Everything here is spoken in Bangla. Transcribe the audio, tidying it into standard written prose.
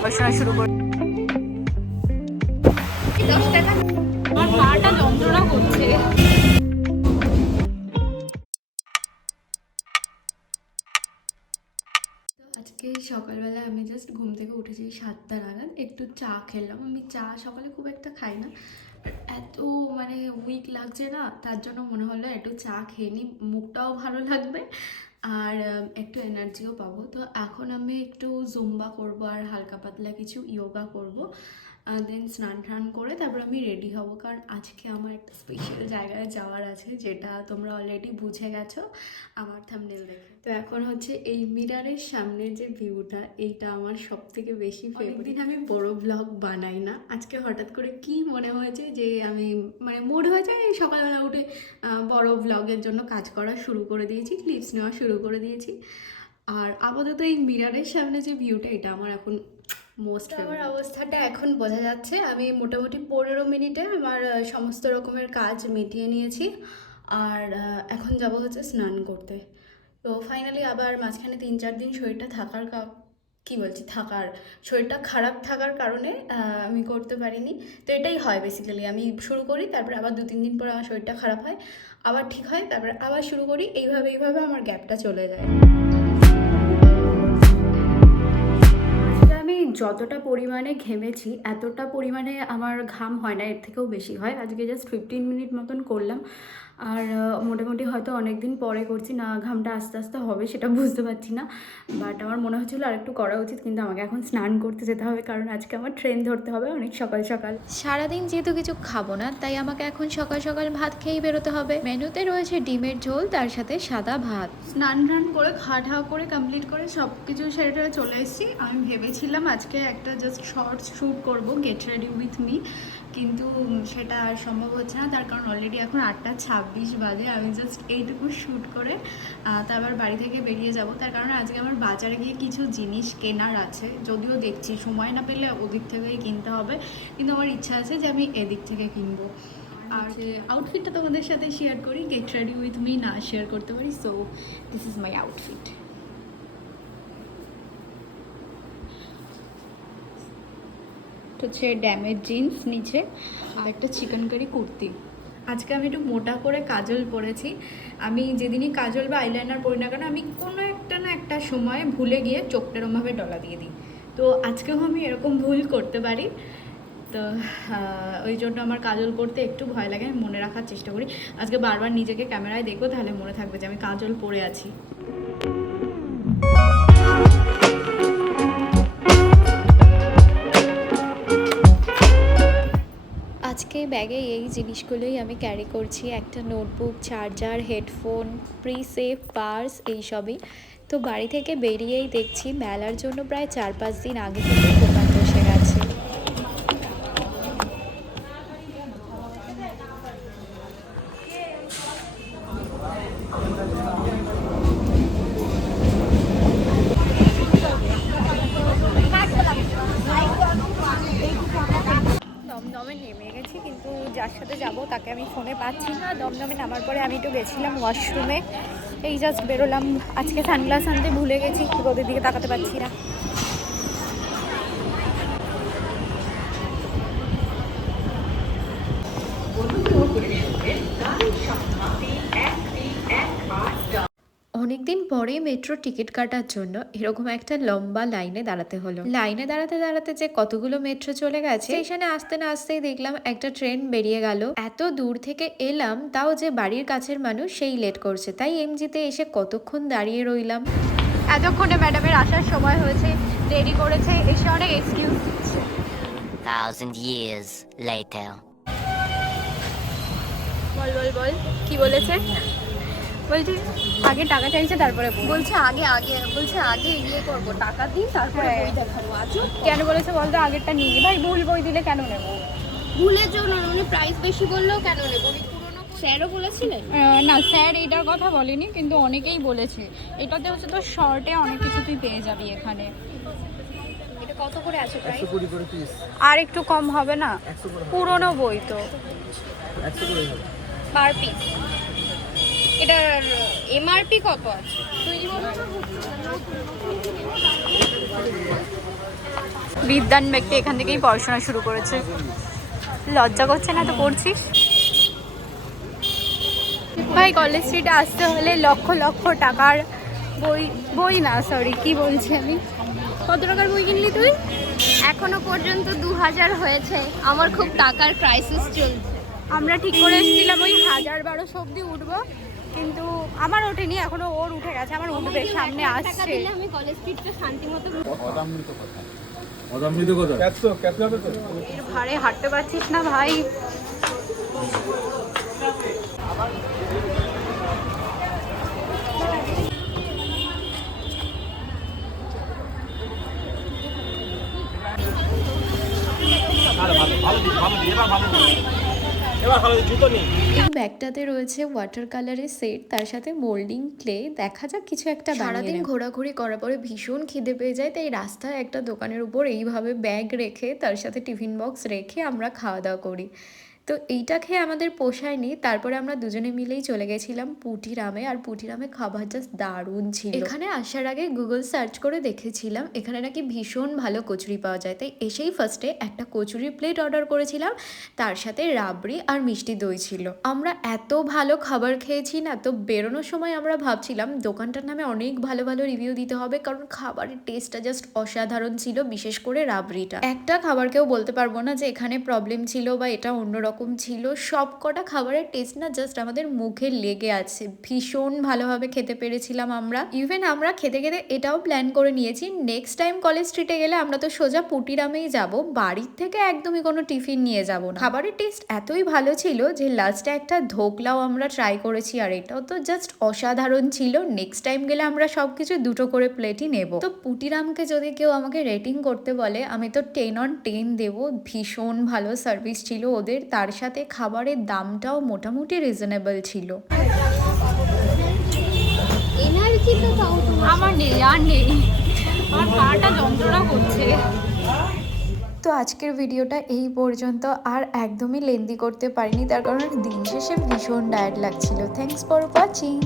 পড়াশোনা শুরু করে 10 টাকা আমার পাটা যন্ত্রণা করছে। আজকে সকালবেলা আমি জাস্ট ঘুম থেকে উঠেছি 7টা নাগাদ, একটু চা খেলাম। আমি চা সকালে খুব একটা খাই না, এত মানে উইক লাগছে না, তার জন্য মনে হলো একটু চা খেয়ে নিই, মুখটাও ভালো লাগবে আর একটু এনার্জিও পাবো। তো এখন আমি একটু জুম্বা করব আর হালকা পাতলা কিছু ইয়োগা করব, দেন স্নান টান করে তারপর আমি রেডি হব, কারণ আজকে আমার একটা স্পেশাল জায়গায় যাওয়ার আছে, যেটা তোমরা অলরেডি বুঝে গেছো আমার থাম্বনেল দেখে। তো এখন হচ্ছে এই মিরারের সামনে যে ভিউটা, এইটা আমার সব থেকে বেশি ফেভারিট। দিন আমি বড় ব্লগ বানাই না, আজকে হঠাৎ করে কি মনে হয়েছে যে আমি মানে মুড হয়ে যায় সকালবেলা উঠে বড় ব্লগের জন্য কাজ করা শুরু করে দিয়েছি, ক্লিপস নেওয়া শুরু করে দিয়েছি। আর আপাতত এই মিরারের সামনে যে ভিউটা, এটা আমার এখন মোস্ট। আমার অবস্থাটা এখন বোঝা যাচ্ছে, আমি মোটামুটি 15 মিনিটে আমার সমস্ত রকমের কাজ মিটিয়ে নিয়েছি, আর এখন যাব হচ্ছে স্নান করতে। তো ফাইনালি আবার মাঝখানে 3-4 দিন শরীরটা শরীরটা খারাপ থাকার কারণে আমি করতে পারিনি। তো এটাই হয় বেসিক্যালি, আমি শুরু করি, তারপরে আবার 2-3 দিন পরে আমার শরীরটা খারাপ হয়, আবার ঠিক হয়, তারপরে আবার শুরু করি, এইভাবে আমার গ্যাপটা চলে যায়। আমি যতটা পরিমাণে ঘেমেছি এতটা পরিমাণে আমার ঘাম হয় না, এর থেকেও বেশি হয়। আজকে জাস্ট 15 মিনিট মতন করলাম, আর মোটামুটি হয়তো অনেক দিন পরে করছি না, ঘামটা আস্তে আস্তে হবে সেটা বুঝতে পারছি না, বাট আমার মনে হচ্ছিলো আর একটু করা উচিত। কিন্তু আমাকে এখন স্নান করতে যেতে হবে, কারণ আজকে আমার ট্রেন ধরতে হবে অনেক সকাল সকাল। সারাদিন যেহেতু কিছু খাবো না, তাই আমাকে এখন সকাল সকাল ভাত খেয়েই বেরোতে হবে। মেনুতে রয়েছে ডিমের ঝোল, তার সাথে সাদা ভাত। স্নান টান করে খাওয়া করে কমপ্লিট করে সব কিছু সেরে চলে এসেছি। আমি ভেবেছিলাম আজকে একটা জাস্ট শর্টস শ্যুট করবো, গেট রেডি উইথ মি, কিন্তু সেটা আর সম্ভব হচ্ছে না, তার কারণ অলরেডি এখন 8:26 বাজে। আমি জাস্ট এইটুকু শ্যুট করে তারপর বাড়ি থেকে বেরিয়ে যাব, তার কারণ আজকে আমার বাজারে গিয়ে কিছু জিনিস কেনার আছে। যদিও দেখছি সময় না পেলে ওদিক থেকেই কিনতে হবে, কিন্তু আমার ইচ্ছা আছে যে আমি এদিক থেকে কিনবো। আর যে আউটফিটটা তোমাদের সাথে শেয়ার করি, গেট রেডি উইথ মি না শেয়ার করতে পারি, so this is my outfit. হচ্ছে ড্যামেজ জিন্স নিচে আর একটা চিকেন কারি কুর্তি। আজকে আমি একটু মোটা করে কাজল পরেছি। আমি যেদিনই কাজল বা আইলাইনার পরি না কেন, আমি কোনো একটা সময় ভুলে গিয়ে চোখটা এরমভাবে ডলা দিয়ে দিই। তো আজকেও আমি এরকম ভুল করতে পারি, তো ওই জন্য আমার কাজল পরতে একটু ভয় লাগে। আমি মনে রাখার চেষ্টা করি, আজকে বারবার নিজেকে ক্যামেরায় দেখবো, তাহলে মনে থাকবে যে আমি কাজল পরে আছি। আজকে ব্যাগে এই জিনিসগুলোই আমি ক্যারি করছি, একটা নোটবুক, চার্জার, হেডফোন, প্রিসেভ, পার্স, এইসবই। তো বাড়ি থেকে বেরিয়েই দেখছি মেলার জন্য প্রায় 4-5 দিন আগে থেকে দোকান বসে গেছে। দমদমে নেমে গেছি, কিন্তু যার সাথে যাব তাকে আমি ফোনে পাচ্ছি না। দমদমে নামার পরে আমি একটু গেছিলাম ওয়াশরুমে, এই জাস্ট বেরোলাম। আজকে সানগ্লাস আনতে ভুলে গেছি, রোদের দিকে তাকাতে পারছি না। অনেকদিন পরে মেট্রো টিকিট কাটার জন্য এরকম একটা লম্বা লাইনে দাঁড়াতে হলো। লাইনে দাঁড়াতে দাঁড়াতে যে কতগুলো মেট্রো চলে গেছে, স্টেশনে আসতে না আসতেই দেখলাম একটা ট্রেন বেরিয়ে গেল। এত দূর থেকে এলাম, তাও যে বাড়ির কাছের মানুষ সেই লেট করছে, তাই এমজিতে এসে কতক্ষণ দাঁড়িয়ে রইলাম। এতক্ষণে ম্যাডামের আসার সময় হয়েছে, দেরি করেছে, এসে অনেক এক্সকিউজ দিচ্ছে। 1,000 years later. বল কি বলেছে? বলছি আগে টাকা চাইছে, তারপরে বলছে আগে এগিয়ে করবো, টাকা দিই তারপরে বই দেখাবো। আজও কেন বলেছে বলতো আগেরটা নিয়ে নি? ভাই ভুল বই দিলে কেন নেবো? ভুলের জন্য উনি প্রাইস বেশি বললেও কেন নেবো? উনি পুরোনো স্যারও বলেছিলেন না, স্যার এইটার কথা বলেনি, কিন্তু অনেকেই বলেছে এটাতে হচ্ছে তো শর্টে অনেক কিছু তুই পেয়ে যাবি এখানে। এটা কত করে আছে প্রাইস? আর একটু কম হবে না? পুরোনো বই তো পার পিস। এটার এমআরপি কত আছে? তৈরি বলো। বিদ্যান ব্যক্তি এখান থেকেই পড়াশোনা শুরু করেছে। লজ্জা করছে না তো পড়ছিস? ভাই কলেজ স্ট্রিটে আসতে হলে লক্ষ লক্ষ টাকার বই না সরি কি বলছি আমি, কত টাকার বই কিনলি তুই? এখনো পর্যন্ত 2000 হয়েছে। আমার খুব টাকার ক্রাইসিস চলছে। আমরা ঠিক করে এসেছিলাম ওই 1000-1200 অব্দি উঠবো, কিন্তু আমার ওঠেনি এখনো, ওর উঠে গেছে, আমার উঠবে, সামনে টাকা আসছে। দিলে আমি কলেজ স্ট্রিটটা শান্তি মতো অদামৃত কথা। এর ভারে হাঁটতে পারছিস না ভাই। এই ব্যাগটাতে রয়েছে ওয়াটার কালারের সেট, তার সাথে মোল্ডিং ক্লে। দেখা যাক কিছু একটা সারাদিন ঘোরাঘুরি করার পরে ভীষণ খিদে পেয়ে যায়, তাই রাস্তায় একটা দোকানের উপর এইভাবে ব্যাগ রেখে তার সাথে টিফিন বক্স রেখে আমরা খাওয়া দাওয়া করি। তো এইটা খেয়ে আমাদের পোষায়নি, তারপরে আমরা দুজনে মিলেই চলে গেছিলাম পুটিরামে। আর পুটিরামে খাবার জাস্ট দারুণ ছিল। এখানে আসার আগে গুগল সার্চ করে দেখেছিলাম এখানে নাকি ভীষণ ভালো কচুরি পাওয়া যায়, তাই এসেই ফার্স্টে একটা কচুরির প্লেট অর্ডার করেছিলাম, তার সাথে রাবড়ি আর মিষ্টি দই ছিল। আমরা এত ভালো খাবার খেয়েছি না, তো বেরোনোর সময় আমরা ভাবছিলাম দোকানটার নামে অনেক ভালো ভালো রিভিউ দিতে হবে, কারণ খাবারের টেস্টটা জাস্ট অসাধারণ ছিল, বিশেষ করে রাবড়িটা। একটা খাবারকেও বলতে পারবো না যে এখানে প্রবলেম ছিল বা এটা অন্যরকম ছিল। সব কটা খাবারের টেস্ট না জাস্ট আমাদের মুখে লেগে আছে, ভীষণ ভালোভাবে খেতে পেরেছিলাম আমরা। ইভেন আমরা খেতে খেতে এটাও প্ল্যান করে নিয়েছি নেক্সট টাইম কলেজ স্ট্রিটে গেলে আমরা তো সোজা পুটিরামেই যাব, বাড়ির থেকে একদমই কোনো টিফিন নিয়ে যাব না। খাবারের টেস্ট এতই ভালো ছিল যে লাস্টে একটা ধোকলাও আমরা ট্রাই করেছি, আর এটাও তো জাস্ট অসাধারণ ছিল। নেক্সট টাইম গেলে আমরা সবকিছু দুটো করে প্লেটই নেব। তো পুটিরামকে যদি কেউ আমাকে রেটিং করতে বলে আমি তো 10 on 10 দেবো। ভীষণ ভালো সার্ভিস ছিল ওদের, তার সাথে খাবারের দামটাও মোটামুটি রিজনেবল ছিল। এনার্জি তো তাও তোমার। আমার নেই, আর নেই, আমার পাটা যন্ত্রণা করছে। তো আজকের ভিডিওটা এই পর্যন্ত, আর একদমই লেন্দি করতে পারিনি, তার কারণ দিন শেষে ভীষণ টায়ার্ড লাগছিল। Thanks for watching.